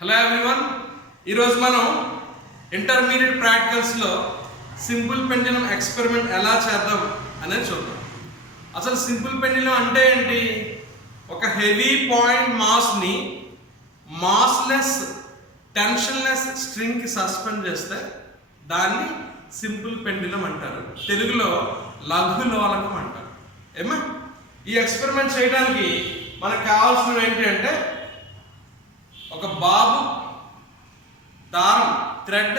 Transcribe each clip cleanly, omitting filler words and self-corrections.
Hello everyone, ఈరోజు మనం intermediate ప్రాక్టికల్స్లో simple pendulum experiment ఎలా చేద్దాం అనేది చూద్దాం. అసలు సింపుల్ పెండ్యులమ్ అంటే ఏంటి? ఒక హెవీ పాయింట్ మాస్ని మాస్లెస్ టెన్షన్లెస్ స్ట్రింగ్కి సస్పెండ్ చేస్తే దాన్ని సింపుల్ పెండ్యులమ్ అంటారు. తెలుగులో లఘు లోలకం అంటారు. ఏమా ఈ ఎక్స్పెరిమెంట్ చేయడానికి మనకు కావాల్సినవి ఏంటి అంటే ఒక బాబు, దారం, thread,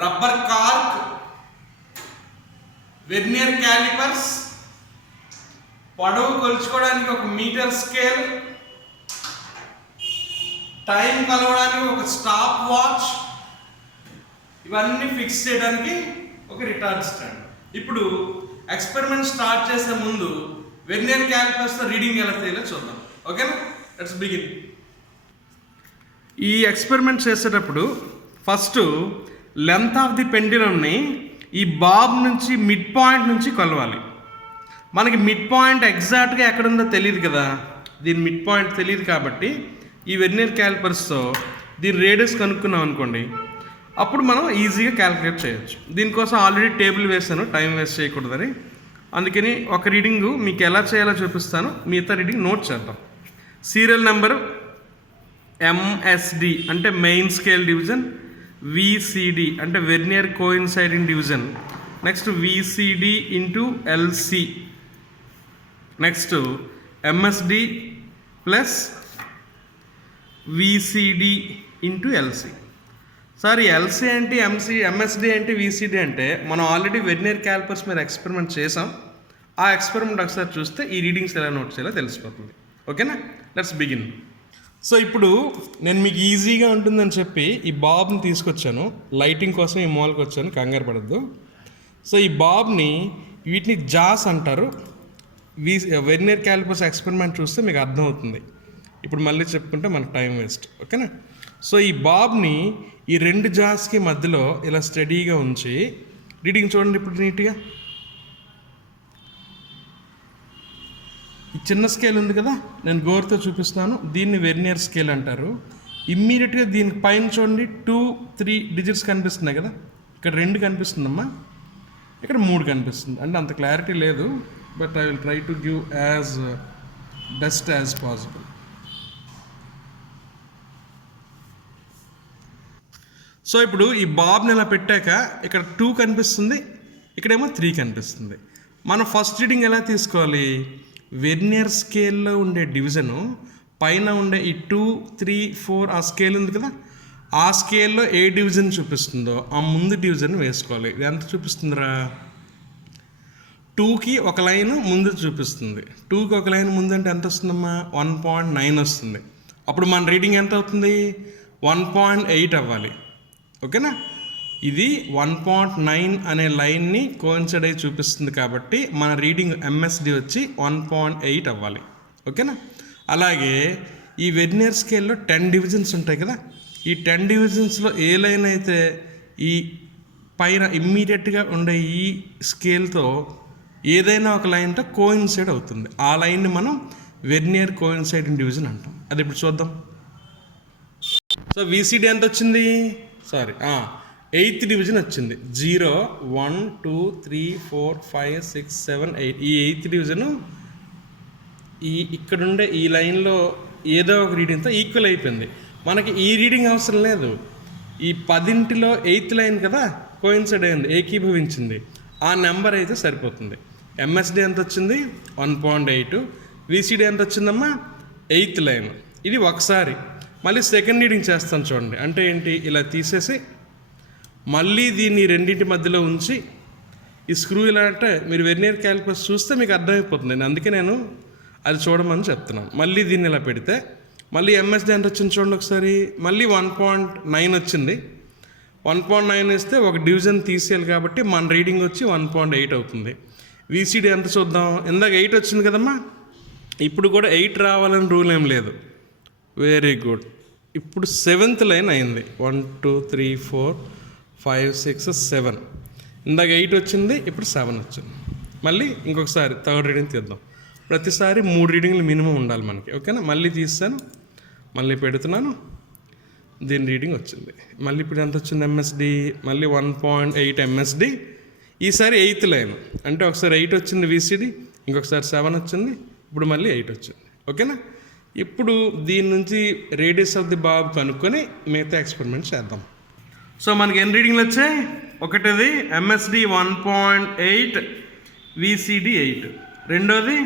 rubber cork, vernier callipers, పొడవు కొలుచుకోవడానికి ఒక మీటర్ స్కేల్, టైం కలవడానికి ఒక స్టాప్ వాచ్, ఇవన్నీ ఫిక్స్ చేయడానికి ఒక రిటార్డ్ స్టాండ్. ఇప్పుడు ఎక్స్పెరిమెంట్ స్టార్ట్ చేసే ముందు వెర్నియర్ క్యాలిపర్స్తో రీడింగ్ ఎలా చేయాలో చూద్దాం. ఓకేనా? Let's begin. ఈ ఎక్స్పెరిమెంట్ చేసేటప్పుడు ఫస్ట్ లెంత్ ఆఫ్ ది పెండ్యులమ్ని ఈ బాబ్ నుంచి మిడ్ పాయింట్ నుంచి కొలవాలి. మనకి మిడ్ పాయింట్ ఎగ్జాక్ట్గా ఎక్కడుందో తెలియదు కదా, దీని మిడ్ పాయింట్ తెలియదు కాబట్టి ఈ వెర్నియర్ క్యాలిపర్స్తో దీని రేడియస్ కనుక్కున్నాం అనుకోండి, అప్పుడు మనం ఈజీగా క్యాలిక్యులేట్ చేయొచ్చు. దీనికోసం ఆల్రెడీ టేబుల్ వేసాను, టైం వేస్ట్ చేయకూడదని. అందుకని ఒక రీడింగ్ మీకు ఎలా చేయాలో చూపిస్తాను, మిగతా రీడింగ్ నోట్ చేద్దాం. సీరియల్ నెంబరు MSD అంటే మెయిన్ స్కేల్ డివిజన్, VCD అంటే vernier coinciding division, next VCD into LC, next MSD plus VCD into LC. Sir LC ఏంటి, MSD ఏంటి, VCD అంటే మనం ఆల్రెడీ వెర్నియర్ క్యాలిపర్స్ మీద ఎక్స్పెరిమెంట్ చేసాం. ఆ ఎక్స్పెరిమెంట్ ఒకసారి చూస్తే ఈ రీడింగ్స్ ఎలా నోట్ చేయాలో తెలిసిపోతుంది. ఓకేనా? Let's begin. సో ఇప్పుడు నేను మీకు ఈజీగా ఉంటుందని చెప్పి ఈ బాబ్ని తీసుకొచ్చాను. లైటింగ్ కోసం ఈ మూలకి వచ్చాను, కంగారు పడద్దు. సో ఈ బాబ్ని, వీటిని జాస్ అంటారు. వెర్నియర్ క్యాలిపర్స్ ఎక్స్పెరిమెంట్ చూస్తే మీకు అర్థమవుతుంది. ఇప్పుడు మళ్ళీ చెప్పుకుంటే మనకు టైం వేస్ట్. ఓకేనా? సో ఈ బాబ్ని ఈ రెండు జాస్కి మధ్యలో ఇలా స్టడీగా ఉంచి రీడింగ్ చూడండి. ఇప్పుడు నీట్గా ఈ చిన్న స్కేల్ ఉంది కదా, నేను గోరుతో చూపిస్తాను. దీన్ని వెర్నియర్ స్కేల్ అంటారు. ఇమ్మీడియట్గా దీని పైన చూడండి 2, 3 డిజిట్స్ కనిపిస్తున్నాయి కదా. ఇక్కడ 2 కనిపిస్తుందమ్మా, ఇక్కడ 3 కనిపిస్తుంది. అంటే అంత క్లారిటీ లేదు, but I will try to give as best as possible. So ఇప్పుడు ఈ బాబ్ని ఇలా పెట్టాక ఇక్కడ 2 కనిపిస్తుంది, ఇక్కడేమో 3 కనిపిస్తుంది. మనం ఫస్ట్ రీడింగ్ ఎలా తీసుకోవాలి? వెర్నియర్ స్కేల్లో ఉండే డివిజను పైన ఉండే ఈ 2, 3, 4 ఆ స్కేల్ ఉంది కదా, ఆ స్కేల్లో ఏ డివిజన్ చూపిస్తుందో ఆ ముందు డివిజన్ వేసుకోవాలి. ఇది ఎంత చూపిస్తుందిరా? 2కి ఒక లైన్ ముందు చూపిస్తుంది. 2కి ఒక లైన్ ముందు అంటే ఎంత వస్తుందమ్మా? 1.9 వస్తుంది. అప్పుడు మన రీడింగ్ ఎంత అవుతుంది? 1.8 అవ్వాలి. ఓకేనా? ఇది 1.9 అనే లైన్ని కోయిన్సైడ్ అయి చూపిస్తుంది కాబట్టి మన రీడింగ్ MSD వచ్చి 1.8 అవ్వాలి. ఓకేనా? అలాగే ఈ వెర్నియర్ స్కేల్లో 10 డివిజన్స్ ఉంటాయి కదా, ఈ 10 డివిజన్స్లో ఏ లైన్ అయితే ఈ పైన ఇమ్మీడియట్గా ఉండే ఈ స్కేల్తో ఏదైనా ఒక లైన్తో కోయిన్సైడ్ అవుతుంది, ఆ లైన్ని మనం వెర్నియర్ కోయిన్సైడింగ్ డివిజన్ అంటాం. అది ఇప్పుడు చూద్దాం. సో VCD ఎంత వచ్చింది? 8th డివిజన్ వచ్చింది. 0, 1, 2, 3, 4, 5, 6, 7, 8. ఈ 8th డివిజను ఇక్కడుండే ఈ లైన్లో ఏదో ఒక రీడింగ్తో ఈక్వల్ అయిపోయింది. మనకి ఈ రీడింగ్ అవసరం లేదు. ఈ 10లో 8th లైన్ కదా కోయిన్సైడ్ అయింది, ఏకీభవించింది, ఆ నెంబర్ అయితే సరిపోతుంది. MSD ఎంత వచ్చింది? 1.8. VCD ఎంత వచ్చిందమ్మా? 8th line. ఇది ఒకసారి. మళ్ళీ సెకండ్ రీడింగ్ చేస్తాను చూడండి. అంటే ఏంటి? ఇలా తీసేసి మళ్ళీ దీన్ని రెండింటి మధ్యలో ఉంచి ఈ స్క్రూ ఇలా అంటే మీరు వెర్నియర్ క్యాలిపర్స్ చూస్తే మీకు అర్థమైపోతుంది. అందుకే నేను అది చూడమని చెప్తున్నాను. మళ్ళీ దీన్ని ఇలా పెడితే మళ్ళీ MSD ఎంత వచ్చింది చూడండి ఒకసారి. మళ్ళీ 1.9 వచ్చింది. 1.9 ఇస్తే ఒక డివిజన్ తీసేయాలి కాబట్టి మన రీడింగ్ వచ్చి 1.8 అవుతుంది. VCD ఎంత చూద్దాం. ఇందాక 8 వచ్చింది కదమ్మా, ఇప్పుడు కూడా 8 రావాలని రూల్ ఏం లేదు. Very good. ఇప్పుడు 7th లైన్ అయింది. 1, 2, 3, 4, 5, 6, 7. ఇందాక 8 వచ్చింది, ఇప్పుడు 7 వచ్చింది. మళ్ళీ ఇంకొకసారి థర్డ్ రీడింగ్ తీద్దాం. ప్రతిసారి 3 రీడింగ్లు మినిమం ఉండాలి మనకి. ఓకేనా? మళ్ళీ తీస్తాను, మళ్ళీ పెడుతున్నాను, దీని రీడింగ్ వచ్చింది. మళ్ళీ ఇప్పుడు ఎంత వచ్చింది ఎంఎస్డి, మళ్ళీ 1.8 ఎంఎస్డి. ఈసారి 8th లైన్, అంటే ఒకసారి 8 వచ్చింది విసిడి, ఇంకొకసారి 7 వచ్చింది, ఇప్పుడు మళ్ళీ 8 వచ్చింది. ఓకేనా? ఇప్పుడు దీని నుంచి రేడియస్ ఆఫ్ ది బాబ్ కనుక్కొని మిగతా ఎక్స్పెరిమెంట్ చేద్దాం. సో మనకి ఎన్ని రీడింగ్లు వచ్చాయి? ఒకటిది ఎంఎస్డి 1.8, విసిడి 8, రెండోది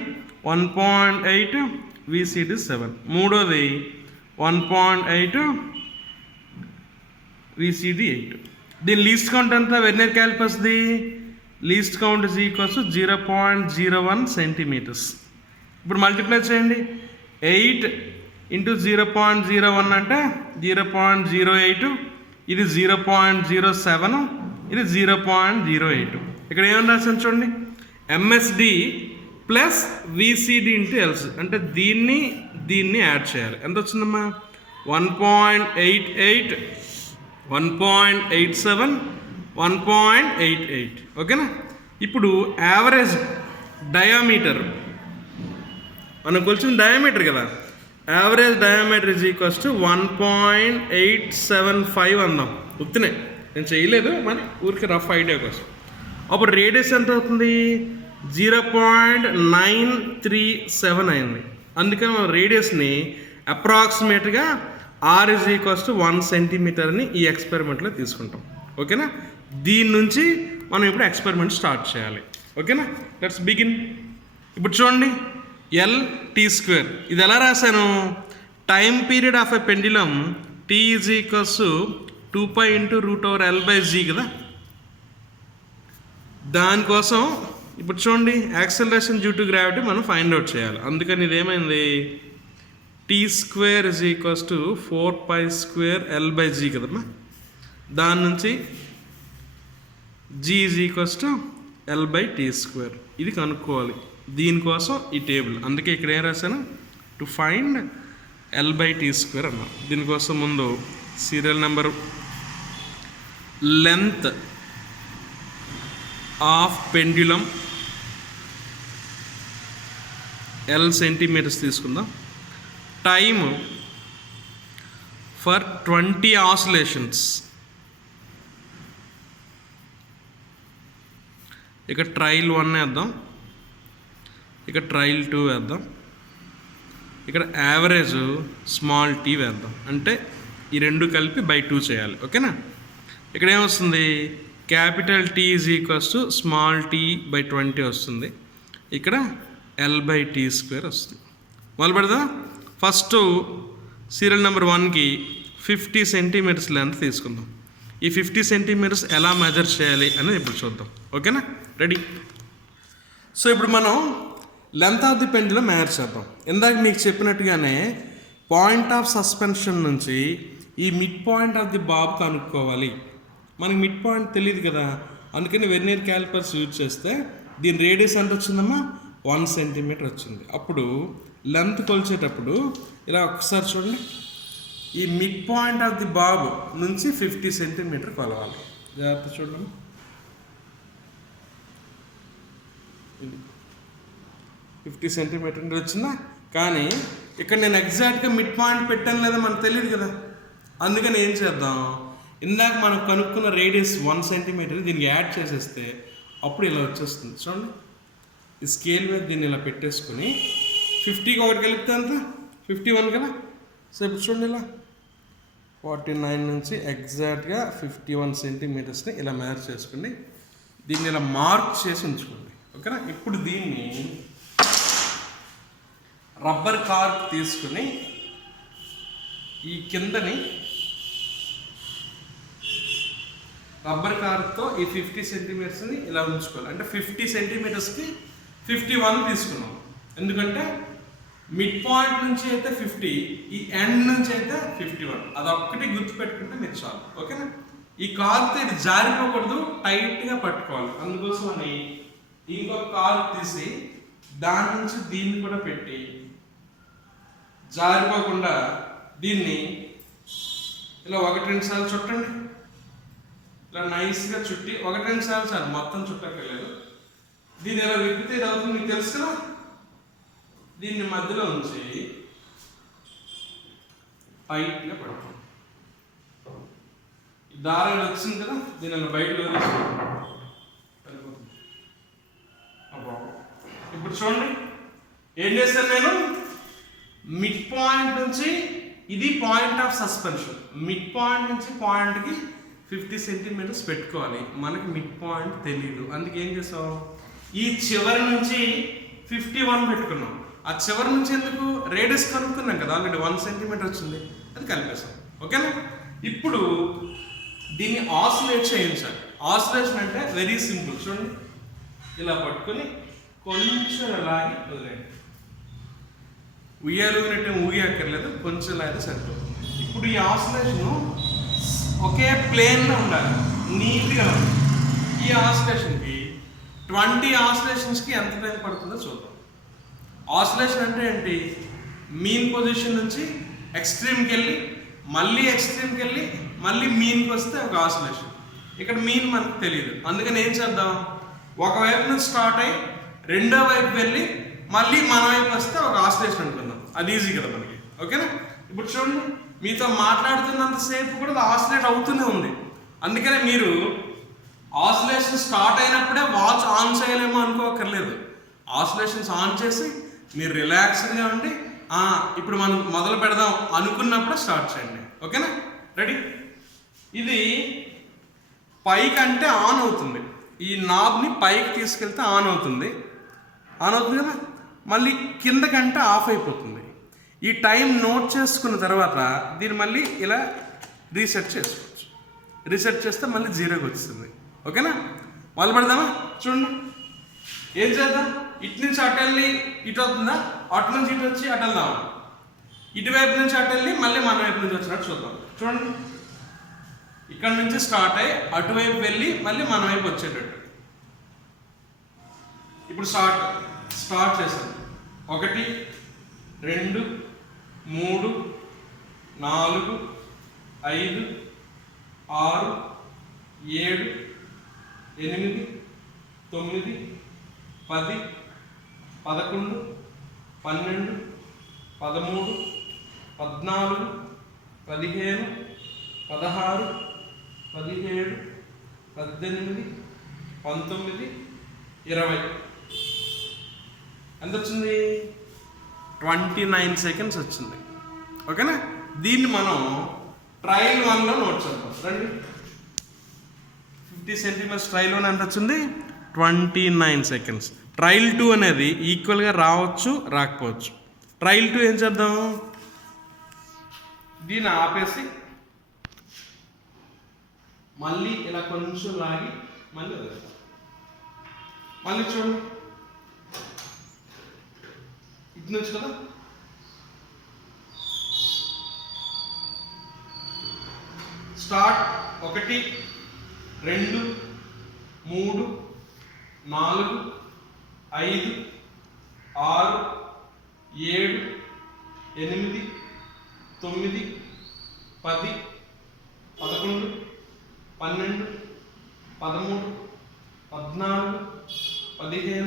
1.8, విసిడి 7, మూడోది 1.8, విసిడి 8. దీని లీస్ట్ కౌంట్ ఎంత వెర్నియర్ క్యాలిపర్స్ది? Least count is equals 0.01 centimetres. ఇప్పుడు మల్టిప్లై చేయండి. 8 ఇంటూ 0.01 అంటే 0.08, ఇది 0.07, ఇది 0.08. ఇక్కడ ఏమని రాసాను చూడండి, MSD plus VCD into else, అంటే దీన్ని యాడ్ చేయాలి. ఎంత వచ్చిందమ్మా? 1.88, 1.87, 1.88. ఓకేనా? ఇప్పుడు యావరేజ్ డయామీటర్, మనం కొలిచిన డయామీటర్ కదా, average diameter is equals to 1.875 అందాం. గుర్తునే, నేను చేయలేదు, మరి ఊరికి రఫ్ ఐడియా కోసం. అప్పుడు రేడియస్ ఎంత అవుతుంది? 0.937 అయింది. అందుకని మనం రేడియస్ని అప్రాక్సిమేట్గా R ఇజ్ ఈక్వల్స్ టు 1 సెంటీమీటర్ని ఈ ఎక్స్పెరిమెంట్లో తీసుకుంటాం. ఓకేనా? దీని నుంచి మనం ఇప్పుడు ఎక్స్పెరిమెంట్ స్టార్ట్ చేయాలి. ఓకేనా? Let's begin. ఇప్పుడు చూడండి, L(t²). ఇది ఎలా రాశాను? Time period of a pendulum T is equals 2π into √L/g కదా. దానికోసం ఇప్పుడు చూడండి, యాక్సలరేషన్ డ్యూ టు గ్రావిటీ మనం ఫైండ్ అవుట్ చేయాలి. అందుకని ఇదేమైంది? T² is equals to 4π² L/g కదమ్మా. దాని నుంచి G is equals to L/t². ఇది కనుక్కోవాలి. దీనికోసం ఈ టేబుల్, అందుకే ఇక్కడ ఏం రాశాను? టు ఫైండ్ L/t² అన్నా. దీనికోసం ముందు serial number, length of pendulum L centimetres తీసుకుందాం. Time for 20 oscillations. ఇక్కడ ట్రయల్ 1 వేద్దాం, ఇక్కడ ట్రయల్ 2 వేద్దాం, ఇక్కడ యావరేజ్ స్మాల్ t వేద్దాం. అంటే ఈ రెండు కలిపి బై 2 చేయాలి. ఓకేనా? ఇక్కడ ఏమొస్తుంది? Capital T is equals to small t by 20 వస్తుంది. ఇక్కడ L/t² వస్తుంది. మొదలు పెడదాం. ఫస్ట్ సీరియల్ నెంబర్ 1కి 50 సెంటీమీటర్స్ లెంత్ తీసుకుందాం. ఈ 50 సెంటీమీటర్స్ ఎలా మెజర్ చేయాలి అనేది ఇప్పుడు చూద్దాం. ఓకేనా? రెడీ. సో ఇప్పుడు మనం length of the pendulum measure చేద్దాం. ఇందాక మీకు చెప్పినట్టుగానే పాయింట్ ఆఫ్ సస్పెన్షన్ నుంచి ఈ mid point of the Bob కనుక్కోవాలి. మనకి మిడ్ పాయింట్ తెలియదు కదా, అందుకని వెర్నియర్ క్యాలిపర్స్ యూజ్ చేస్తే దీని రేడియస్ ఎంత వచ్చిందమ్మా? 1 సెంటీమీటర్ వచ్చింది. అప్పుడు లెంత్ కొలిచేటప్పుడు ఇలా ఒకసారి చూడండి, ఈ mid point of the Bob నుంచి 50 సెంటీమీటర్ కొలవాలి. జాగ్రత్త చూడండి, 50 సెంటీమీటర్ వచ్చిందా? కానీ ఇక్కడ నేను ఎగ్జాక్ట్గా మిడ్ పాయింట్ పెట్టాను లేదా మనకు తెలియదు కదా. అందుకని ఏం చేద్దాం, ఇందాక మనం కనుక్కున్న రేడియస్ 1 సెంటీమీటర్ దీనికి యాడ్ చేసేస్తే అప్పుడు ఇలా వచ్చేస్తుంది. చూడండి, ఈ స్కేల్ మీద దీన్ని ఇలా పెట్టేసుకుని 50కి ఒకటి కలిపితే అంత 51 కదా. సో ఇప్పుడు చూడండి, ఇలా 49 నుంచి ఎగ్జాక్ట్గా 51 సెంటీమీటర్స్ని ఇలా మెజర్ చేసుకుని దీన్ని ఇలా మార్క్ చేసి ఉంచుకోండి. ఓకేనా? ఇప్పుడు దీన్ని రబ్బర్ కార్క్ తీసుకుని ఈ కిందని రబ్బర్ కార్క్తో ఈ 50 సెంటీమీటర్స్ని ఇలా ఉంచుకోవాలి. అంటే 50 సెంటీమీటర్స్కి 51 తీసుకున్నాం. ఎందుకంటే మిడ్ పాయింట్ నుంచి అయితే 50, ఈ ఎండ్ నుంచి అయితే 51. అదొక్కటి గుర్తుపెట్టుకుంటే మీరు చాలు. ఓకేనా? ఈ కార్క్తో ఇది జారిపోకూడదు, టైట్గా పట్టుకోవాలి. అందుకోసం అని ఇంకొక కార్క్ తీసి దాని నుంచి దీన్ని కూడా పెట్టి జారిపోకుండా దీన్ని ఇలా 1-2 సార్లు చుట్టండి. ఇలా నైస్గా చుట్టి 1-2 సార్లు చాలు, మొత్తం చుట్టక్కర్లేదు. దీన్ని ఇలా విప్పితే ఇది అవుతుంది, మీకు తెలుసు కదా. దీన్ని మధ్యలో ఉంచి టైట్గా పడుతుంది. దారం వచ్చింది కదా, దీని బయటకు వదిలేసి ఇప్పుడు చూడండి ఏం చేస్తాను నేను, మిడ్ పాయింట్ నుంచి, ఇది point of suspension, mid point నుంచి పాయింట్కి 50 సెంటీమీటర్స్ పెట్టుకోవాలి. మనకి మిడ్ పాయింట్ తెలియదు, అందుకే ఏం చేసాం, ఈ చివరి నుంచి 51 పెట్టుకున్నాం. ఆ చివరి నుంచి ఎందుకు, రేడియస్ కనుక్కున్నాం కదా, ఆల్రెడీ 1 సెంటీమీటర్ వచ్చింది, అది కలిపేసాం. ఓకేనా? ఇప్పుడు దీన్ని ఆసిలేట్ చేయించాలి. ఆసిలేషన్ అంటే వెరీ సింపుల్. చూడండి, ఇలా పట్టుకొని కొంచెం అలాగే వదిలేయండి. ఉయ్యాలుగినట్టు ఊగి అక్కర్లేదు, కొంచెం ఇలా అయితే సరిపోతుంది. ఇప్పుడు ఈ ఆసిలేషన్ ఒకే ప్లేన్లో ఉండాలి, నీట్గా ఉండాలి. ఈ ఆసిలేషన్కి 20 ఆసిలేషన్స్కి ఎంత టైం పడుతుందో చూద్దాం. ఆసిలేషన్ అంటే ఏంటి, మీన్ పొజిషన్ నుంచి ఎక్స్ట్రీమ్కి వెళ్ళి, మళ్ళీ ఎక్స్ట్రీమ్కి వెళ్ళి, మళ్ళీ మీన్కి వస్తే ఒక ఆసిలేషన్. ఇక్కడ మీన్ మనకు తెలియదు, అందుకని ఏం చేద్దాం, ఒకవైపు నుంచి స్టార్ట్ అయ్యి రెండో వైపు వెళ్ళి మళ్ళీ మన వైపు వస్తే ఒక ఆసిలేషన్ అనుకుందాం. అది ఈజీ కదా మనకి. ఓకేనా? ఇప్పుడు చూడండి, మీతో మాట్లాడుతున్నంతసేపు కూడా అది ఆసిలేట్ అవుతూనే ఉంది. అందుకనే మీరు ఆసిలేషన్ స్టార్ట్ అయినప్పుడే వాచ్ ఆన్ చేయలేమో అనుకోకర్లేదు. ఆసిలేషన్స్ ఆన్ చేసి మీరు రిలాక్స్డ్గా ఉండి ఇప్పుడు మనం మొదలు పెడదాం అనుకున్నప్పుడే స్టార్ట్ చేయండి. ఓకేనా? రెడీ? ఇది పైకి అంటే ఆన్ అవుతుంది, ఈ నాబ్ని పైకి తీసుకెళ్తే ఆన్ అవుతుంది కదా, మళ్ళీ కిందకంటే ఆఫ్ అయిపోతుంది. ఈ టైం నోట్ చేసుకున్న తర్వాత దీన్ని మళ్ళీ ఇలా రీసెట్ చేసుకోవచ్చు. రీసెట్ చేస్తే మళ్ళీ 0కి వస్తుంది. ఓకేనా? మొదలు పెడదామా? చూడండి, ఏం చేద్దాం, ఇటు నుంచి అటు వెళ్ళి ఇటు వస్తుందా, అటు నుంచి ఇటు వచ్చి అటు వెళ్దామా, ఇటువైపు నుంచి అటు వెళ్ళి మళ్ళీ మన వైపు నుంచి వచ్చినట్టు చూద్దాం. చూడండి, ఇక్కడ నుంచి స్టార్ట్ అయ్యి అటువైపు వెళ్ళి మళ్ళీ మన వైపు వచ్చేటట్టు. ఇప్పుడు స్టార్ట్ చేశాను. 1 2 3 4 5 6 7 8 9 10 11 12 13 14 15 16 17 18 19 20 ఎంత వచ్చింది? 29 సెకండ్స్ వచ్చింది. ఓకేనా? దీన్ని మనం ట్రయల్ 1లో నోట్ చేద్దాం. రండి, 50 సెంటీమీటర్స్ ట్రయల్ 1 ఎంత వచ్చింది? 29 సెకండ్స్. ట్రయల్ 2 అనేది ఈక్వల్గా రావచ్చు, రాకపోవచ్చు. ట్రయల్ 2 ఏం చేద్దాం, దీన్ని ఆపేసి మళ్ళీ ఇలా కొంచెం లాగి మళ్ళీ వదిలేస్తాం. మళ్ళీ చూడండి, ఇటు నుంచి కదా, స్టార్ట్ 1 2 3 4 5 6 7 8 9 10 11 12 13 14 15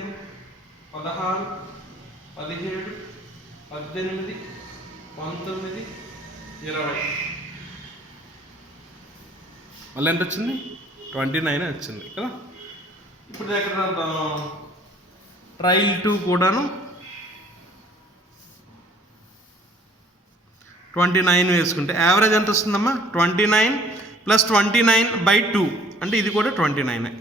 16 17 18 19 20 మళ్ళీ ఎంత వచ్చింది? 29 వచ్చింది కదా. ఇప్పుడు ఎక్కడ రాద్దాం, ట్రయల్ 2 కూడాను 29 వేసుకుంటే యావరేజ్ ఎంత వస్తుందమ్మా? 29 + 29/2 అంటే ఇది కూడా 29.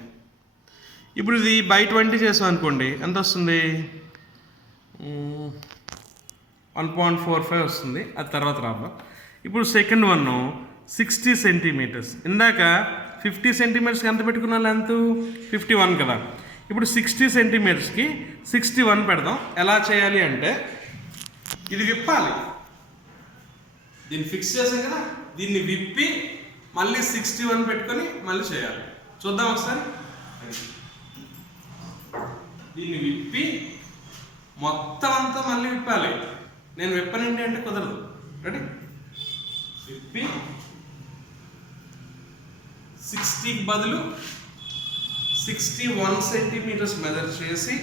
ఇప్పుడు ఇది బై 20 చేసాం అనుకోండి, ఎంత వస్తుంది? 1.45 వస్తుంది. అది తర్వాత రాద్దాం. ఇప్పుడు సెకండ్ 1 60 సెంటీమీటర్స్. ఇందాక 50 సెంటీమీటర్స్కి ఎంత పెట్టుకున్నా లెంత్ 51 కదా. ఇప్పుడు 60 సెంటీమీటర్స్కి 61 పెడదాం. ఎలా చేయాలి అంటే, ఇది విప్పాలి, దీన్ని ఫిక్స్ చేసాం కదా, దీన్ని విప్పి మళ్ళీ 61 పెట్టుకొని మళ్ళీ చేయాలి. చూద్దాం ఒకసారి. దీన్ని విప్పి మొత్తం అంతా మళ్ళీ విప్పాలి. నేను విప్పనండి అంటే కుదరదు. రెడీ? విప్పి 60కి బదులు 61 సెంటీమీటర్స్ మెజర్ చేసి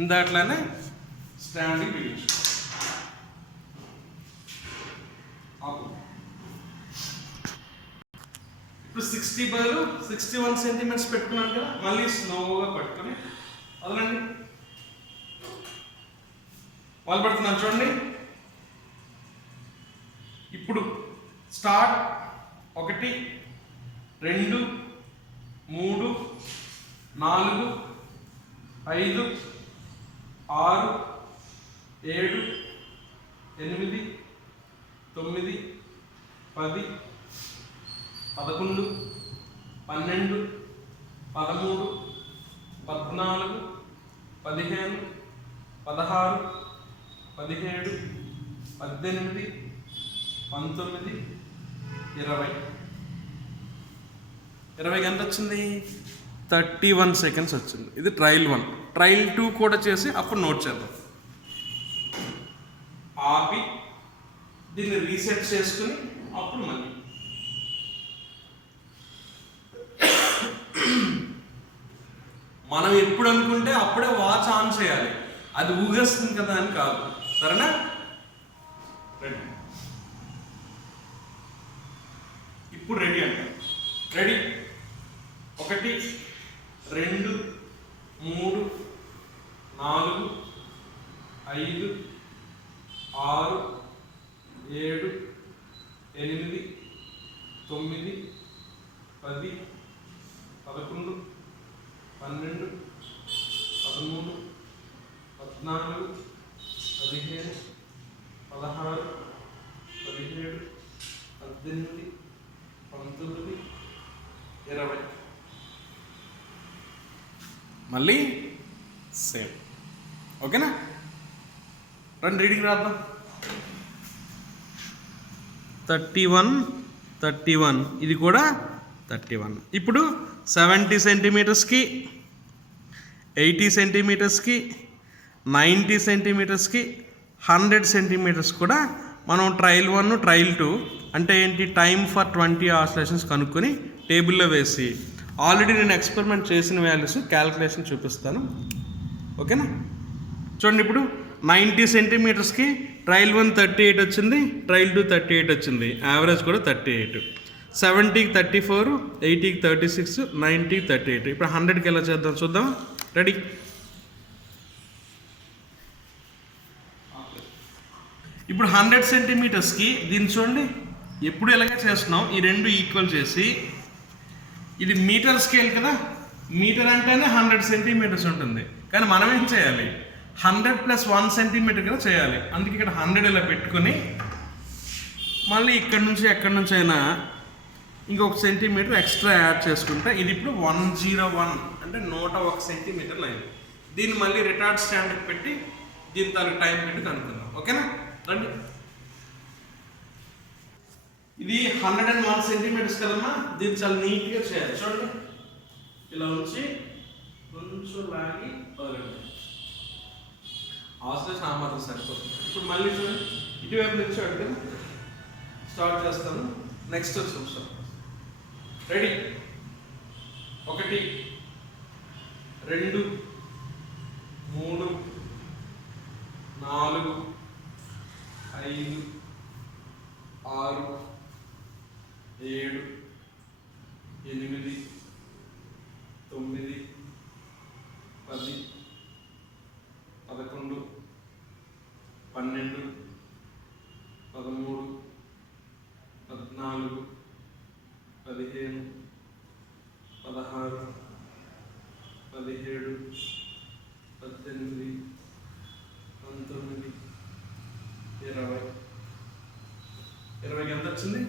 ఇందాట్లోనే స్టాండింగ్ బిగించుకోవాలి. ఇప్పుడు 60 బదులు 61 సెంటీమీటర్స్ పెట్టుకున్నాను కదా, మళ్ళీ స్లోగా పట్టుకొని వదలండి. వాళ్ళు పడుతున్నాను చూడండి. ఇప్పుడు స్టార్ట్. 1 2 3 4 5 6 7 8 9 10 11 12 13 14 15 16 17 18 19 20. 20 ఎంత వచ్చింది? 31 సెకండ్స్ వచ్చింది. ఇది ట్రయల్ 1. ట్రయల్ 2 కూడా చేసి అప్పుడు నోట్ చేద్దాం. ఆపి దీన్ని రీసెట్ చేసుకుని అప్పుడు మళ్ళీ మనం ఎప్పుడు అనుకుంటే అప్పుడే వాచ్ ఆన్ చేయాలి. అది ఊగేస్తుంది కదా అని కాదు. సరేనా? రెడీ. ఇప్పుడు రెడీ అంట. రెడీ. 1 2 3 4 5 6 7 8 9 10 11 12 13 14 15 16 17 18 19 20. మళ్ళీ సేమ్. ఓకేనా? రండి రీడింగ్ రాద్దాం. 31 ఇది కూడా 31. ఇప్పుడు 70 సెంటీమీటర్స్కి 80 సెంటీమీటర్స్కి 90 సెంటీమీటర్స్కి 100 సెంటీమీటర్స్ కూడా మనం ట్రయల్ 1 ట్రయల్ 2 అంటే ఏంటి, టైమ్ ఫర్ 20 ఆసిలేషన్స్ కనుక్కొని టేబుల్లో వేసి ఆల్రెడీ నేను ఎక్స్పెరిమెంట్ చేసిన వాల్యూస్ క్యాలిక్యులేషన్ చూపిస్తాను. ఓకేనా? చూడండి. ఇప్పుడు 90 సెంటీమీటర్స్కి ట్రయల్ 1 38 వచ్చింది, ట్రయల్ 2 38 వచ్చింది, యావరేజ్ కూడా 38. 70కి 34, 80కి 36, 90కి 38. ఇప్పుడు 100కి ఎలా చేద్దాం చూద్దాం. రెడీ. ఇప్పుడు 100 సెంటీమీటర్స్కి దీన్ని చూడండి, ఎప్పుడు ఎలాగే చేస్తున్నాం, ఈ రెండు ఈక్వల్ చేసి, ఇది మీటర్ స్కేల్ కదా, మీటర్ అంటేనే 100 సెంటీమీటర్స్ ఉంటుంది. కానీ మనం ఏం చేయాలి, 100 + 1 సెంటీమీటర్ కదా చేయాలి. అందుకే ఇక్కడ 100 ఇలా పెట్టుకొని మళ్ళీ ఇక్కడ నుంచి ఎక్కడి నుంచి అయినా ఇంకొక సెంటీమీటర్ ఎక్స్ట్రా యాడ్ చేసుకుంటే ఇది ఇప్పుడు 101 అంటే 101 సెంటీమీటర్లు అయింది. దీన్ని మళ్ళీ రిటార్డ్ స్టాండర్డ్ పెట్టి దీని తాలూకు టైం పెట్టి కనుక్కుందాం. ఓకేనా? రండి. ఇది 101 సెంటీమీటర్స్ కదమ్మా, దీన్ని చాలా నీట్గా చేయాలి. చూడండి, ఇలా ఉంచి కొంచెం లాగి వదలండి. ఆసిలేషన్ ఆ మాత్రం సరిపోతుంది. ఇప్పుడు మళ్ళీ చూడండి, ఇటువైపు నుంచి అడిగి స్టార్ట్ చేస్తాను. నెక్స్ట్ చూస్తాం. రెడీ. 1 2 3 4 5 6 7 8 9 10 11 12 13 14 15 16 17 18 19 20 ఎంత వచ్చింది?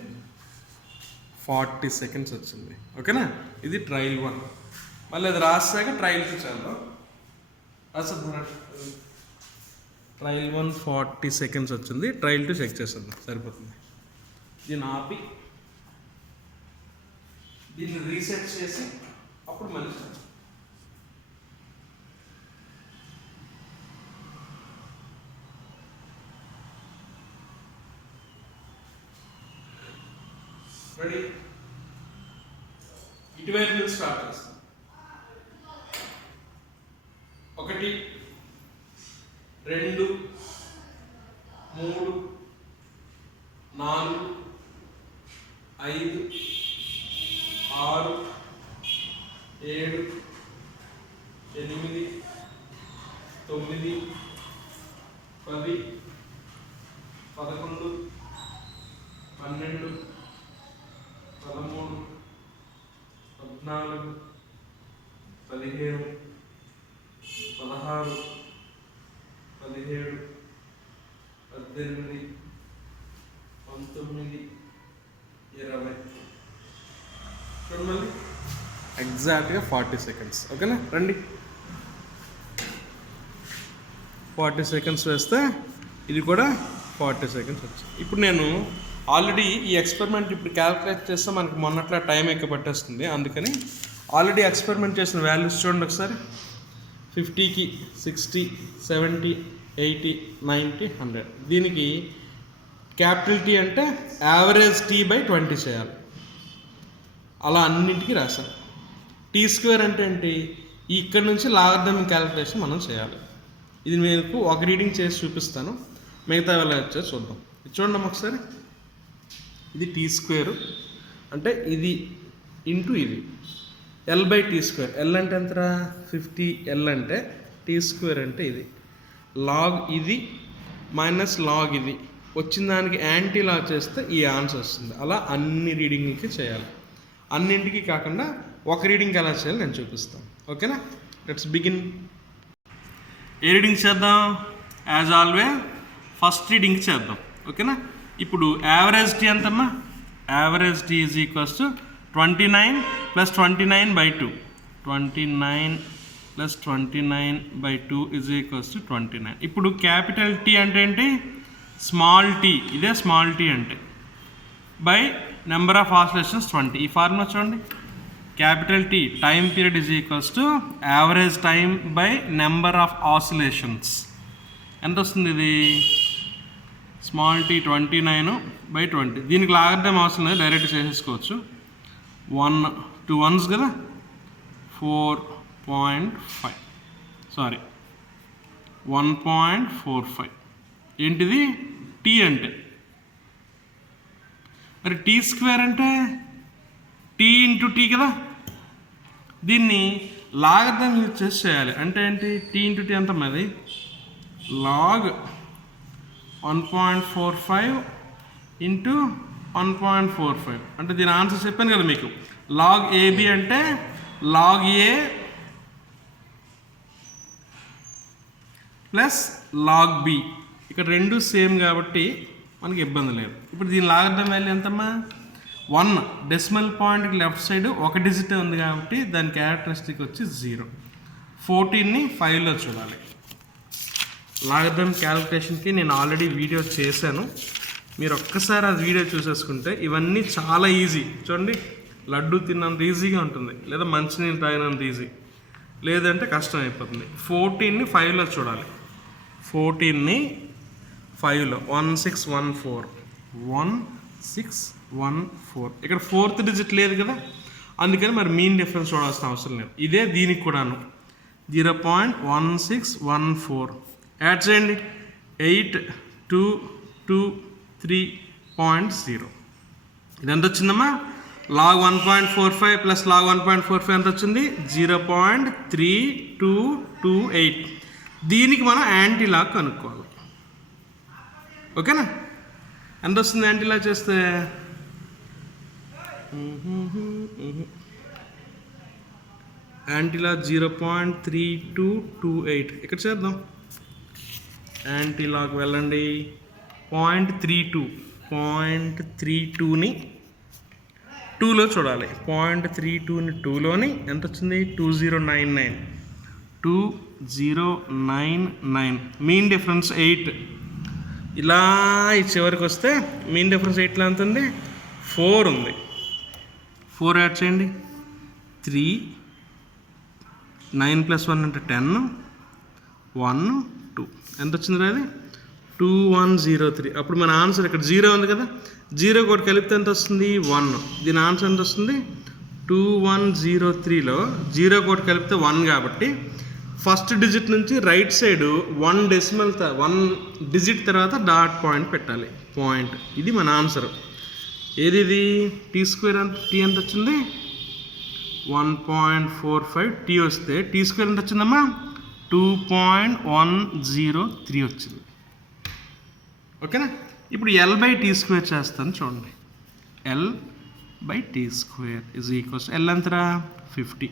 40 సెకండ్స్ వచ్చింది. ఓకేనా? ఇది ట్రయల్ 1. మళ్ళీ అది రాసాక ట్రయల్ 2 చేద్దాం. రాసేద్దాం. ట్రయల్ 1 40 సెకండ్స్ వచ్చింది, ట్రయల్ 2 చెక్ చేసేద్దాం, సరిపోతుంది. దీన్ని ఆపి దీన్ని రీసెట్ చేసి అప్పుడు మళ్ళీ రెడీ. ఇటువైపు నుంచి స్టార్ట్ చేస్తాం. 1 2 3 4 5 6 7 8 9 10 11 12 13 14 15 16 17 18 19 20 చూడండి ఎగ్జాక్ట్గా 40 సెకండ్స్. ఓకేనా, రండి 40 సెకండ్స్ వేస్తే ఇది కూడా 40 సెకండ్స్ వచ్చింది. ఇప్పుడు నేను ఆల్రెడీ ఈ ఎక్స్పెరిమెంట్ ఇప్పుడు క్యాలిక్యులేట్ చేస్తే మనకి మొన్నట్లా టైం ఎక్కువ పట్టేస్తుంది. అందుకని ఆల్రెడీ ఎక్స్పెరిమెంట్ చేసిన వాల్యూస్ చూడండి ఒకసారి. 50కి 60, 70, 80, 90, 100. దీనికి క్యాపిటల్ టీ అంటే యావరేజ్ T/20 చేయాలి. అలా అన్నింటికి రాశాను. T² అంటే ఏంటి, ఇక్కడ నుంచి లాగరిథమిక్ క్యాలిక్యులేషన్ మనం చేయాలి. ఇది మీకు ఒక రీడింగ్ చేసి చూపిస్తాను, మిగతా ఎలా వచ్చాయో చూద్దాం. ఇది చూడండి ఒకసారి. ఇది T² అంటే ఇది ఇంటూ ఇది L/T². L అంటే ఎంతరా 50, L అంటే T² అంటే ఇది లాగ్ ఇది మైనస్ లాగ్ ఇది వచ్చిన దానికి యాంటీ లాగ్ చేస్తే ఈ ఆన్సర్ వస్తుంది. అలా అన్ని రీడింగ్కి చేయాలి. అన్నింటికి కాకుండా ఒక రీడింగ్కి ఎలా చేయాలి నేను చూపిస్తాను. ఓకేనా, లెట్స్ బిగిన్. ఏ రీడింగ్ చేద్దాం? యాజ్ ఆల్వేస్ ఫస్ట్ రీడింగ్ చేద్దాం. ఓకేనా, ఇప్పుడు యావరేజ్ టీ ఎంతమ్మా? Average T is equals to 29 + 29/2. 29 + 29/2 is equals to 29. ఇప్పుడు క్యాపిటల్ టీ అంటే ఏంటి? Small T. ఇదే స్మాల్ టీ అంటే బై నెంబర్ ఆఫ్ ఆసిలేషన్స్ 20. ఈ ఫార్ములా చూడండి. Capital T time period is equals to average time by number of oscillations. ఎంత వస్తుంది ఇది? Small tea 29/20. దీనికి లాగర్థం అవసరం లేదు, డైరెక్ట్ చేసేసుకోవచ్చు. 2 ones కదా, 4.5 సారీ 1.45. ఏంటిది? టీ అంటే. మరి T² అంటే టీ ఇంటూ టీ కదా. దీన్ని లాగర్థం యూజ్ చేసి చేయాలి. అంటే ఏంటి? టీ ఇంటూ టీ ఎంత మరి? లాగ్ 1.45 ఇంటూ 1.45 అంటే దీని ఆన్సర్ చెప్పాను కదా మీకు. లాగ్ AB అంటే log A plus log B. ఇక్కడ రెండు సేమ్ కాబట్టి మనకి ఇబ్బంది లేదు. ఇప్పుడు దీని లాగర్థం వాల్యూ ఎంతమ్మా? 1. డెసిమల్ పాయింట్కి లెఫ్ట్ సైడ్ ఒక డిజిట్ ఉంది కాబట్టి దాని క్యారెక్టరిస్టిక్ వచ్చి 0. 14ని 5లో చూడాలి. లాగర్థం క్యాలిక్యులేషన్కి నేను ఆల్రెడీ వీడియో చేశాను. మీరు ఒక్కసారి ఆ వీడియో చూసేసుకుంటే ఇవన్నీ చాలా ఈజీ. చూడండి, లడ్డు తిన్నంత ఈజీగా ఉంటుంది, లేదా మంచినీళ్ళు తాగినంత ఈజీ, లేదంటే కష్టం అయిపోతుంది. 14ని 5లో చూడాలి. 14ని 5లో 1614. 1614. ఇక్కడ 4th డిజిట్ లేదు కదా, అందుకని మరి మీన్ డిఫరెన్స్ చూడాల్సిన అవసరం లేదు. ఇదే దీనికి కూడాను 0.1614 యాడ్ చేయండి. 8223.0. ఇది ఎంత వచ్చిందమ్మా? లాగ్ 1.45 ప్లస్ లాగ్ 1.45 ఎంత వచ్చింది? 0.3228. దీనికి మనం యాంటీ లాగ్ కనుక్కోవాలి. ఓకేనా, ఎంత వస్తుంది యాంటీ లాగ్ చేస్తే? Antilog 0.3228. ఇక్కడ చేద్దాం. యాంటీ లాగ్ వెళ్ళండి. 0.32ని 2లో చూడాలి. 0.32ని 2లోని ఎంత వచ్చింది? 2099. 2099. Mean difference 8. ఇలా ఈ చివరికి వస్తే మీన్ డిఫరెన్స్ 8లో ఎంత ఉంది? 4 ఉంది. 4 యాడ్ చేయండి. 3 9 + 1 అంటే 10. 1 2 ఎంత వచ్చింది? అది 2103. అప్పుడు మన ఆన్సర్ ఇక్కడ 0 ఉంది కదా, 0 కూడా కలిపితే ఎంత వస్తుంది? 1. దీని ఆన్సర్ ఎంత వస్తుంది? 2103లో 0 కూడా కలిపితే 1 కాబట్టి ఫస్ట్ డిజిట్ నుంచి రైట్ సైడ్ 1 డిజిట్ తర్వాత డాట్ పాయింట్ పెట్టాలి, పాయింట్. ఇది మన ఆన్సర్. ఏది ఇది? టీ స్క్వేర్ టీ ఎంత వచ్చింది? 1.45 టీ వస్తే టీ స్క్వేర్ ఎంత వచ్చిందమ్మా? 2.103 వచ్చింది. ఓకేనా? ఇప్పుడు ఎల్ బై టీ స్క్వేర్ చేస్తాను చూడండి. L by T square is equals L ఎంతరా? 50.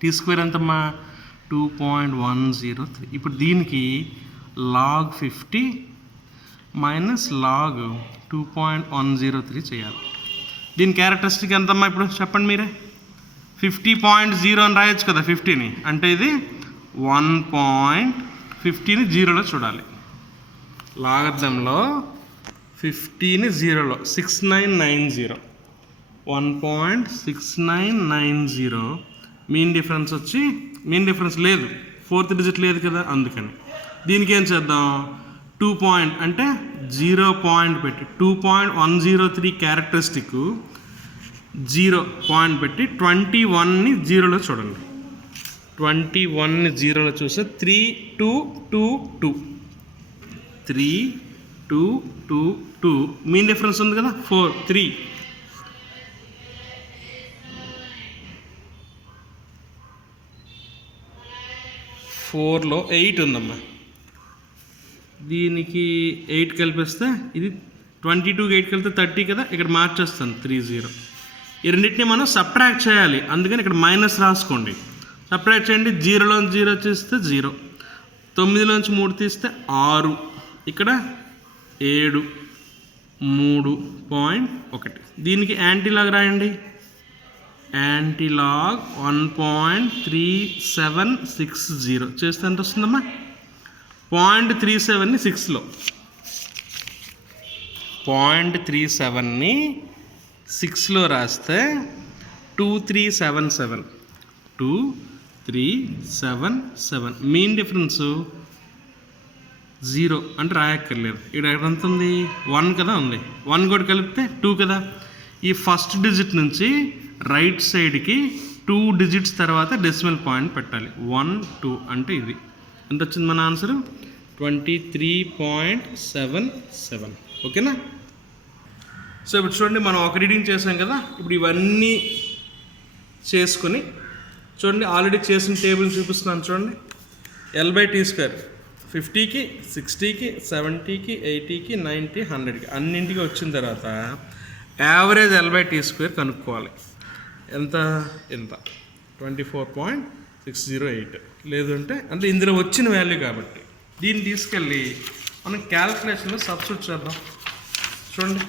టీ స్క్వేర్ ఎంతమ్మా? 2.103. ఇప్పుడు దీనికి log 50 మైనస్ log 2.103 చేయాలి. దీని క్యారెక్టరిస్టిక్ ఎంతమ్మా ఇప్పుడు చెప్పండి మీరే? 50.0 అని రాయొచ్చు కదా 50ని, అంటే ఇది 1.50ని 0లో చూడాలి. లాగర్థంలో 50ని 0లో 6990, 1.6990. మీన్ డిఫరెన్స్ వచ్చి, మీన్ డిఫరెన్స్ లేదు, 4th డిజిట్ లేదు కదా, అందుకని దీనికి ఏం చేద్దాం? 2 పాయింట్ అంటే 0 పాయింట్ పెట్టి 2.103 క్యారెక్టరిస్టిక్ 0 పాయింట్ పెట్టి 21ని 0లో చూడండి. 21ని 0లో చూస్తే 3222, 3222. మీన్ డిఫరెన్స్ ఉంది కదా 3. 4లో 8 ఉందమ్మా. దీనికి 8 కలిపిస్తే ఇది 22కి 8 కలిపితే 30 కదా, ఇక్కడ మార్చేస్తాను 30. ఈ రెండింటిని మనం సబ్ట్రాక్ట్ చేయాలి, అందుకని ఇక్కడ మైనస్ రాసుకోండి. సబ్ట్రాక్ట్ చేయండి. 0లోంచి 0 తీస్తే 0, 9లోంచి 3 తీస్తే 6, ఇక్కడ 7, 3.1. దీనికి యాంటీలాగ్ రాయండి. యాంటీలాగ్ 1.3760 చేస్తే ఎంత వస్తుందమ్మా? 0.37ని 6లో, 0.37ని 6లో రాస్తే 2377, 2377. మీన్ డిఫరెన్స్ 0 అంటే రాయక్కర్లేదు. ఇక్కడ ఎంత ఉంది? 1 కదా ఉంది. 1 కూడా కలిపితే 2 కదా. ఈ ఫస్ట్ డిజిట్ నుంచి రైట్ సైడ్కి 2 డిజిట్స్ తర్వాత డెసిమల్ పాయింట్ పెట్టాలి. 1 2 అంటే ఇది ఎంత వచ్చింది మన ఆన్సర్? 23.77. ఓకేనా? సో ఇప్పుడు చూడండి, మనం ఒక రీడింగ్ చేసాం కదా. ఇప్పుడు ఇవన్నీ చేసుకొని చూడండి, ఆల్రెడీ చేసిన టేబుల్ చూపిస్తున్నాను చూడండి. ఎల్ బై టీ స్క్వేర్ 50కి 60కి 70కి 80కి 90 100కి అన్నింటికి వచ్చిన తర్వాత average L by T square కనుక్కోవాలి. ఎంత? 24.608. లేదు అంటే ఇందులో వచ్చిన వాల్యూ కాబట్టి దీన్ని తీసుకెళ్ళి మనం క్యాల్కులేషన్లో సబ్స్టిట్యూట్ చేద్దాం. చూడండి,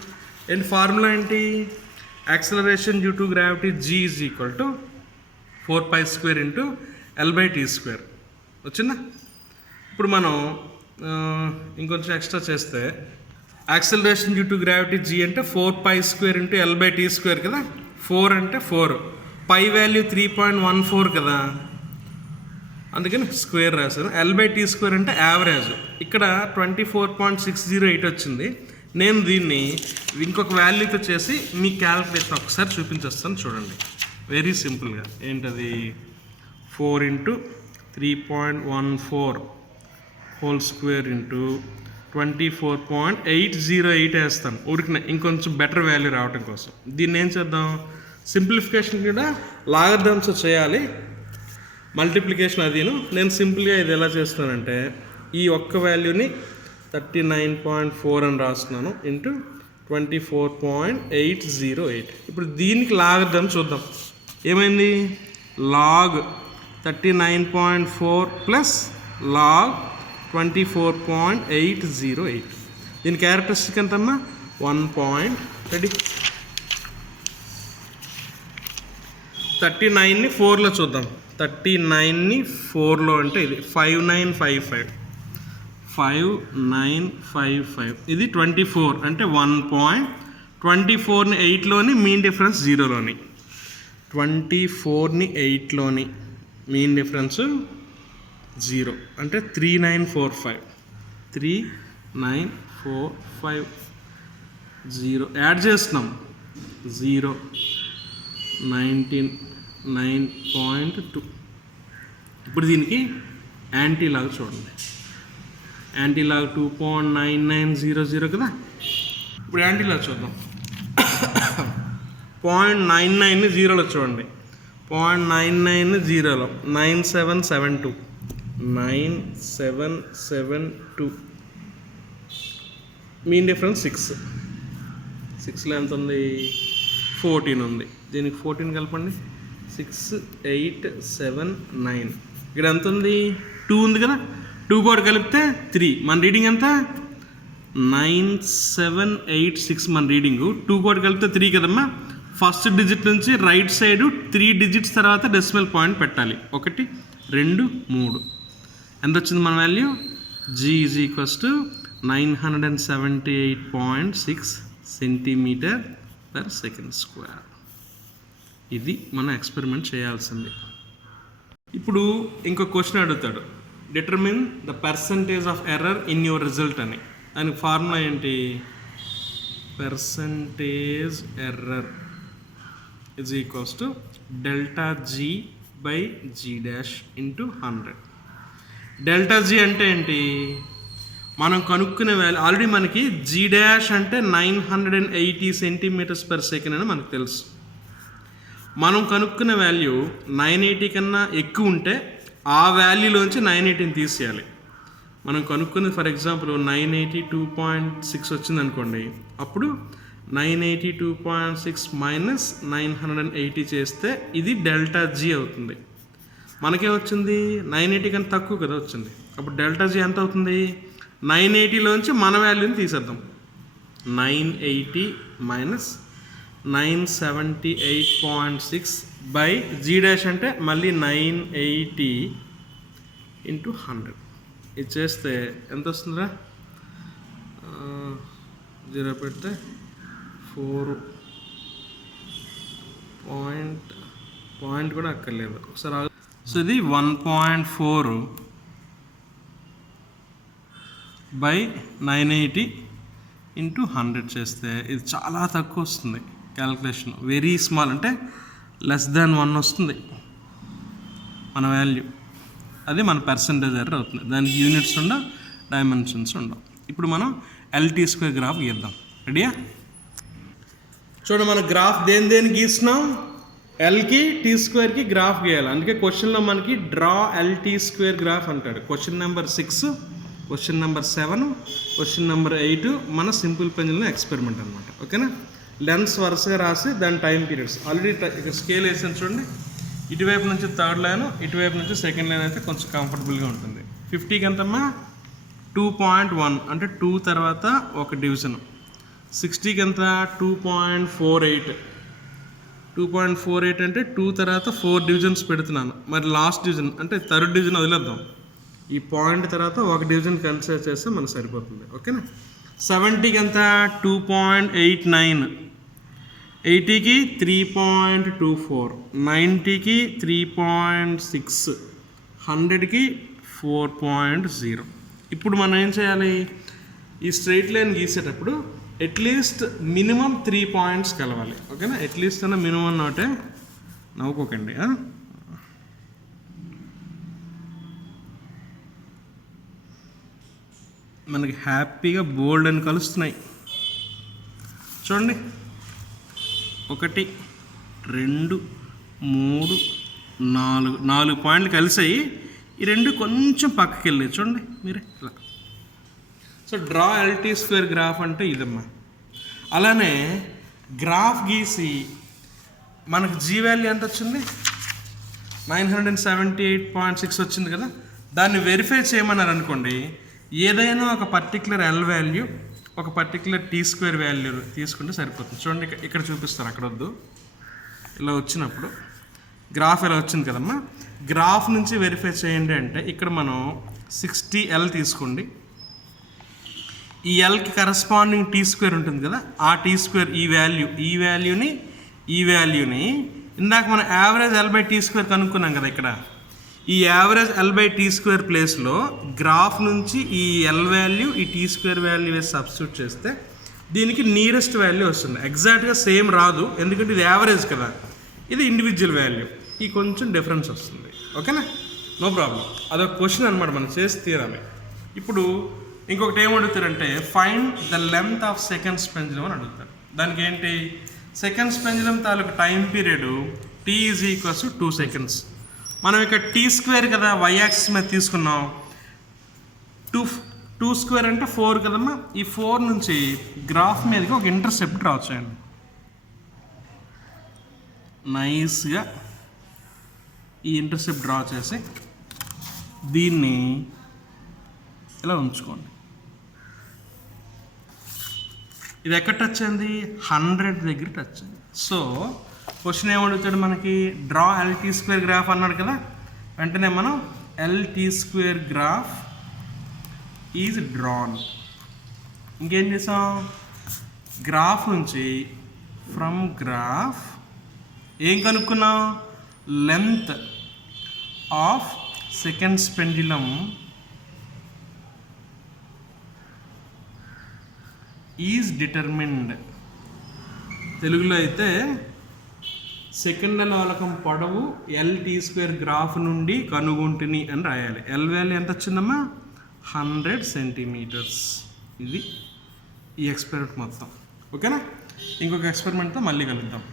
ఏంటి ఫార్ములా ఏంటి? Acceleration due to gravity G is equal to 4π² into L by T square వచ్చిందా? ఇప్పుడు మనం ఇంకొంచెం ఎక్స్ట్రా చేస్తే acceleration due to gravity G అంటే 4π² into L by T square కదా. 4 అంటే 4, పై వాల్యూ 3.14 కదా, అందుకని స్క్వేర్ రాశాను. ఎల్ బై టీ స్క్వేర్ అంటే యావరేజ్. ఇక్కడ 24.608 వచ్చింది. నేను దీన్ని ఇంకొక వాల్యూతో చేసి మీ క్యాల్కులేషన్ ఒకసారి చూపించేస్తాను చూడండి. వెరీ సింపుల్గా. ఏంటది? 4 ఇంటూ 3.14 హోల్ స్క్వేర్ ఇంటూ 24.808 వేస్తాను ఊరికి, ఇంకొంచెం బెటర్ వాల్యూ రావడం కోసం. దీన్ని ఏం చేద్దాం? సింప్లిఫికేషన్ కూడా లాగర్థమ్స్ చేయాలి, మల్టిప్లికేషన్ అదిను. నేను సింపుల్గా ఇది ఎలా చేస్తానంటే, ఈ ఒక్క వాల్యూని 39.4 అని రాస్తున్నాను ఇంటూ 24.808. ఇప్పుడు దీనికి లాగర్థం చూద్దాం. ఏమైంది? Log 39.4 plus log 24.808. దీని క్యారెక్టరిస్టిక్ ఎంతమ్మా? 1. 39ని 4లో చూద్దాం. 39ని 4లో అంటే ఇది 5955. ఇది 24 అంటే 1. 24ని 8లోని మీన్ డిఫరెన్స్ 0లోని, 24ని 8లోని మీన్ డిఫరెన్స్ 0 అంటే 3945. 0 యాడ్ చేస్తున్నాం. 0 19 9.2 ఇప్పుడు దీనికి యాంటీ లాగ్ చూడండి, యాంటీ లాగ్ 2.9900 కదా. ఇప్పుడు యాంటీ లాగ్ చూద్దాం. 0.99 జీరోలో చూడండి, 0.99 9772 మీన్ డిఫరెన్స్ 6లో ఎంత ఉంది, 14 ఉంది. దీనికి 14 కలపండి, 6, 8, 7, 9. ఇక్కడ ఎంత ఉంది, 2 ఉంది కదా, 2 కూడా కలిపితే 3. మన రీడింగ్ ఎంత, 9786 మన రీడింగు. 2 కూడా కలిపితే 3 కదమ్మా. ఫస్ట్ డిజిట్ నుంచి రైట్ సైడ్ 3 డిజిట్స్ తర్వాత డెసిమల్ పాయింట్ పెట్టాలి. 1, 2, 3. ఎంత వచ్చింది మన value, G is equals to 978.6 cm/s². ఇది మనం ఎక్స్పెరిమెంట్ చేయాల్సింది. ఇప్పుడు ఇంకో క్వశ్చన్ అడుగుతాడు, determine the percentage of error in your result అని. దానికి ఫార్ములా ఏంటి, percentage error is equals to delta G by G dash into 100. Delta G అంటే ఏంటి, మనం కనుక్కునే వాల్యూ ఆల్రెడీ మనకి G dash అంటే 980 cm/s అని మనకు తెలుసు. మనం కనుక్కునే వాల్యూ 980 కన్నా ఎక్కువ ఉంటే ఆ వాల్యూలోంచి 980ని తీసేయాలి. మనం కనుక్కున్నది ఫర్ ఎగ్జాంపుల్ 982.6 వచ్చింది అనుకోండి, అప్పుడు 982.6 మైనస్ 980 చేస్తే ఇది డెల్టా G అవుతుంది. మనకేమొచ్చింది, 980 కన్నా తక్కువ కదా వచ్చింది. అప్పుడు డెల్టా G ఎంత అవుతుంది, 980లోంచి మన వాల్యూని తీసేద్దాం. 980 మైనస్ 978.6 బై G డాష్ అంటే మళ్ళీ 980 ఇంటూ 100. ఇది చేస్తే ఎంత వస్తుందిరా, 0 పెడితే 4 పాయింట్ కూడా అక్కర్లేదు ఒకసారి. సో ఇది 1.4 బై 980 ఇంటూ 100 చేస్తే ఇది చాలా తక్కువ వస్తుంది క్యాల్కులేషన్. వెరీ స్మాల్ అంటే <1 వస్తుంది మన వాల్యూ. అది మన పర్సంటేజ్ ఎర్రర్ అవుతుంది. దానికి యూనిట్స్ ఉండవు, డైమెన్షన్స్ ఉండవు. ఇప్పుడు మనం LT² గ్రాఫ్ గీద్దాం. రెడీయా? చూడండి, మన గ్రాఫ్ దేని గీస్తున్నాం, Lకి T² గ్రాఫ్ గీయాలి. అందుకే క్వశ్చన్లో మనకి డ్రా LT² గ్రాఫ్ అంటాడు. Question number 6, question number 7, question number 8 మన సింపుల్ పెన్సిల్లో ఎక్స్పెరిమెంట్ అనమాట. ఓకేనా? లెన్స్ వరుసగా రాసి దాని టైం పీరియడ్స్ ఆల్రెడీ ఇక్కడ స్కేల్ వేసాను చూడండి. ఇటువైపు నుంచి 3rd లైన్, ఇటువైపు నుంచి 2nd లైన్ అయితే కొంచెం కంఫర్టబుల్గా ఉంటుంది. 50కి ఎంతమ్మా, 2.1 అంటే 2 తర్వాత ఒక డివిజన్. 60కి ఎంత, 2.48. 2.48 అంటే 2 తర్వాత 4 డివిజన్స్ పెడుతున్నాను. మరి లాస్ట్ డివిజన్ అంటే 3rd డివిజన్ వదిలేద్దాం. ఈ పాయింట్ తర్వాత ఒక డివిజన్ కన్సిడర్ చేస్తే మనకు సరిపోతుంది. ఓకేనా? 70కి ఎంత, 2.89. 80కి 3.24. 90కి 3.6. 100కి 4.0. ఇప్పుడు మనం ఏం చేయాలి, ఈ స్ట్రైట్ లైన్ గీసేటప్పుడు అట్లీస్ట్ మినిమం 3 పాయింట్స్ కలవాలి. ఓకేనా? అట్లీస్ట్ అన్న మినిమం నోటే, నవ్వుకోకండి. మనకి హ్యాపీగా బోల్డ్ అని కలుస్తున్నాయి చూడండి. 1, 2, 3, 4 పాయింట్లు కలిసాయి. ఈ 2 కొంచెం పక్కకి వెళ్ళాయి చూడండి మీరే ఇలా. సో డ్రా LT² గ్రాఫ్ అంటే ఇదమ్మా. అలానే గ్రాఫ్ గీసి మనకు G వాల్యూ ఎంత వచ్చింది, 978.6 వచ్చింది కదా. దాన్ని వెరిఫై చేయమన్నారు అనుకోండి, ఏదైనా ఒక పర్టికులర్ L వాల్యూ, ఒక పర్టికులర్ T² వాల్యూ తీసుకుంటే సరిపోతుంది. చూడండి, ఇక్కడ చూపిస్తాను, అక్కడ వద్దు. ఇలా వచ్చినప్పుడు గ్రాఫ్ ఇలా వచ్చింది కదమ్మా. గ్రాఫ్ నుంచి వెరిఫై చేయండి అంటే ఇక్కడ మనం 60L తీసుకోండి. ఈ Lకి కరస్పాండింగ్ T² ఉంటుంది కదా, ఆ T² ఈ వాల్యూని ఇందాక మనం యావరేజ్ L/T² కనుక్కున్నాం కదా. ఇక్కడ ఈ యావరేజ్ L/T² ప్లేస్లో గ్రాఫ్ నుంచి ఈ L వాల్యూ, ఈ T² వాల్యూ వేసి సబ్స్టిట్యూట్ చేస్తే దీనికి నియరెస్ట్ వాల్యూ వస్తుంది. ఎగ్జాక్ట్గా సేమ్ రాదు, ఎందుకంటే ఇది యావరేజ్ కదా, ఇది ఇండివిజువల్ వాల్యూ. ఈ కొంచెం డిఫరెన్స్ వస్తుంది. ఓకేనా? నో ప్రాబ్లం, అదొక క్వశ్చన్ అనమాట, మనం చేసి తీరాలి. ఇప్పుడు ఇంకొకటి ఏమడుగుతారంటే find the length of seconds pendulum అని అడుగుతారు. దానికి ఏంటి, సెకండ్స్ పెంజలం తాలూకు time period t is equals 2 seconds. మనం ఇక్కడ t² కదా y యాక్సిస్ మీద తీసుకున్నాం. 2² అంటే 4 కదమ్మా. ఈ 4 నుంచి గ్రాఫ్ మీదకి ఒక ఇంటర్సెప్ట్ డ్రా చేయండి. నైస్గా ఈ ఇంటర్సెప్ట్ డ్రా చేసి దీన్ని ఇలా ఉంచుకోండి. ఇది ఎక్కడ టచ్ అయింది, 100 దగ్గర టచ్ అయింది. సో క్వశ్చన్ ఏమడుగుతాడు మనకి, డ్రా LT² గ్రాఫ్ అన్నాడు కదా. వెంటనే మనం LT² గ్రాఫ్ ఈజ్ డ్రాన్. ఇంకేం చేసాం, గ్రాఫ్ నుంచి ఫ్రమ్ గ్రాఫ్ ఏం కనుక్కున్నాం, length of seconds pendulum is determined. తెలుగులో అయితే సెకండ్ల లోలకం పొడవు LT² గ్రాఫ్ నుండి కనుగొంటిని అని రాయాలి. L వాల్యూ ఎంత వచ్చిందమ్మా, 100 centimeters. ఇది ఈ ఎక్స్పెరిమెంట్ మొత్తం. ఓకేనా, ఇంకొక ఎక్స్పెరిమెంట్తో మళ్ళీ కలుద్దాం.